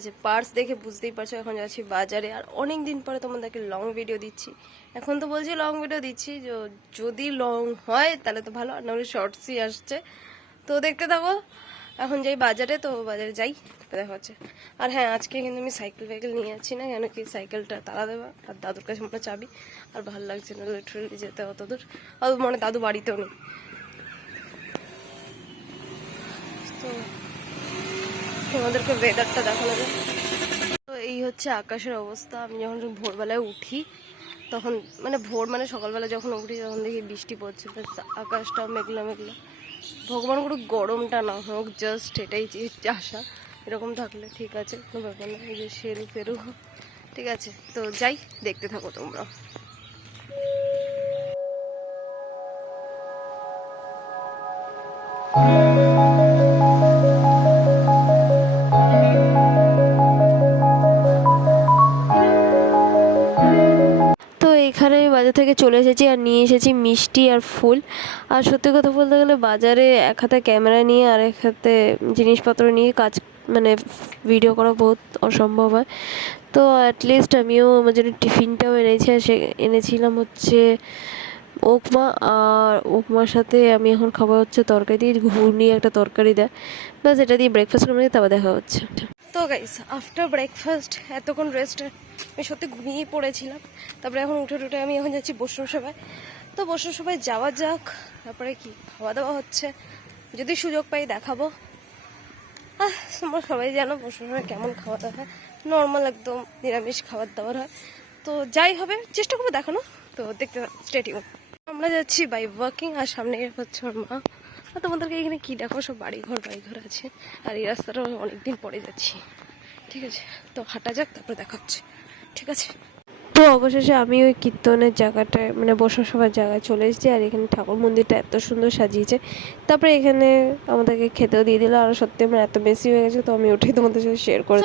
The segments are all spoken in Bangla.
আছে। পার্স দেখে বুঝতেই পারছো এখন যাচ্ছি বাজারে, আর অনেক দিন পরে তোমাদেরকে লং ভিডিও দিচ্ছি। এখন তো বলছি লং ভিডিও দিচ্ছি, যদি লং হয় তাহলে তো ভালো, আর নাহলে শর্টসই আসছে, তো দেখতে থাকো। এখন যাই বাজারে, তো বাজারে যাই, দেখা হচ্ছে। আর হ্যাঁ, আজকে কিন্তু আমি সাইকেল নিয়ে যাচ্ছি না, কেন কি সাইকেলটা তালা দেওয়া, আর দাদুর কাছে মনে চাবি, আর ভালো লাগছে না লিটারেলি যেতে অত দূর, আর মনে দাদু বাড়িতেও নেই। তো তোমাদেরকে ওয়েদারটা দেখানো যায়। তো এই হচ্ছে আকাশের অবস্থা। আমি যখন ভোরবেলায় উঠি তখন, মানে ভোর মানে সকালবেলা যখন উঠি তখন দেখি বৃষ্টি পড়ছে, আকাশটা মেঘলা মেঘলা। ভগবান করে গরমটা না হোক, জাস্ট এটাই আশা। এরকম থাকলে ঠিক আছে, কোনো ব্যাপার না। এই যে শেরু ফেরু, ঠিক আছে। তো যাই, দেখতে থাকো তোমরা। তো এখানে আমি বাজার থেকে চলে এসেছি, আর নিয়ে এসেছি মিষ্টি আর ফুল। আর সত্যি কথা বলতে গেলে বাজারে এক হাতে ক্যামেরা নিয়ে আর এক হাতে জিনিসপত্র নিয়ে কাজ, মানে ভিডিও করা বহুত অসম্ভব হয়। তো অ্যাটলিস্ট আমিও আমার জন্য টিফিনটাও এনেছি, আর সে এনেছিলাম হচ্ছে উপমা, আর উপমার সাথে আমি এখন খাবার হচ্ছে তরকারি দিয়ে, ঘুগনি একটা তরকারি দেয়, ব্যাস এটা দিয়ে ব্রেকফাস্ট করে নিয়ে তারপর দেখা হচ্ছে। তো গাইস, আফটার ব্রেকফাস্ট এতক্ষণ রেস্ট, আমি সত্যি ঘুমিয়েই পড়েছিলাম। তারপরে এখন উঠে আমি এখন যাচ্ছি বসুর সভায়। তো বসুর সভায় যাওয়া যাক, তারপরে কি খাওয়া দাওয়া হচ্ছে, যদি সুযোগ পাই দেখাবো। তোমরা সবাই জানো বসুর সভায় কেমন খাওয়া দাওয়া হয়, নর্মাল একদম নিরামিষ খাবার দাবার হয়। তো যাই হবে, চেষ্টা করবো দেখানো। তো দেখতে স্টেডিয়াম আমরা যাচ্ছি বাই ওয়াকিং, আর সামনে হচ্ছে আমার মা। আর তোমাদেরকে এখানে কি দেখো, সব বাড়িঘর আছে, আর এই রাস্তাটা অনেকদিন পরে যাচ্ছি, ঠিক আছে। তো হাঁটা যাক, তারপরে দেখা হচ্ছে, ঠিক আছে। তো অবশেষে আমি ওই কীর্তনের জায়গাটায়, মানে বসার সবার জায়গায় চলে এসেছি, আর এখানে ঠাকুর মন্দিরটা এত সুন্দর সাজিয়েছে। তারপরে এখানে আমাদেরকে খেতেও দিয়ে দিল, আর সত্যি আমার এত বেশি হয়ে গেছে, তো আমি উঠেই তোমাদের সাথে শেয়ার করে।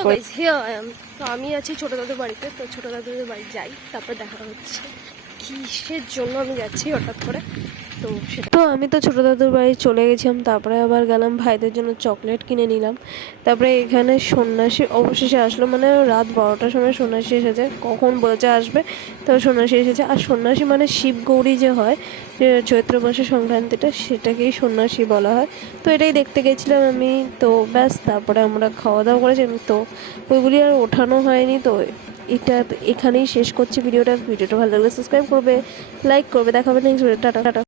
তো আমি আছি ছোটো দাদুর বাড়িতে, তো ছোটো দাদুর বাড়ি যাই, তারপরে দেখা হচ্ছে। কিসের জন্য আমি যাচ্ছি হঠাৎ করে, তো আমি তো ছোটো দাদুর বাড়ি চলে গেছিলাম, তারপরে আবার গেলাম ভাইদের জন্য চকলেট কিনে নিলাম। তারপরে এখানে সন্ন্যাসী অবশেষে আসলো, মানে রাত 12টার সময় সন্ন্যাসী এসেছে, কখন বলেছে আসবে, তো সন্ন্যাসী এসেছে। আর সন্ন্যাসী মানে শিব গৌরী যে হয়, যে চৈত্র মাসের সংক্রান্তিটা, সেটাকেই সন্ন্যাসী বলা হয়। তো এটাই দেখতে গেছিলাম আমি, তো ব্যাস তারপরে আমরা খাওয়া দাওয়া করেছিলাম, তো ওইগুলি আর ওঠানো হয়নি। তো এটা এখানেই শেষ করছি ভিডিওটা ভালো লাগলে সাবস্ক্রাইব করবে, লাইক করবে, দেখা হবে নেক্সট ভিডিও। Tata tata.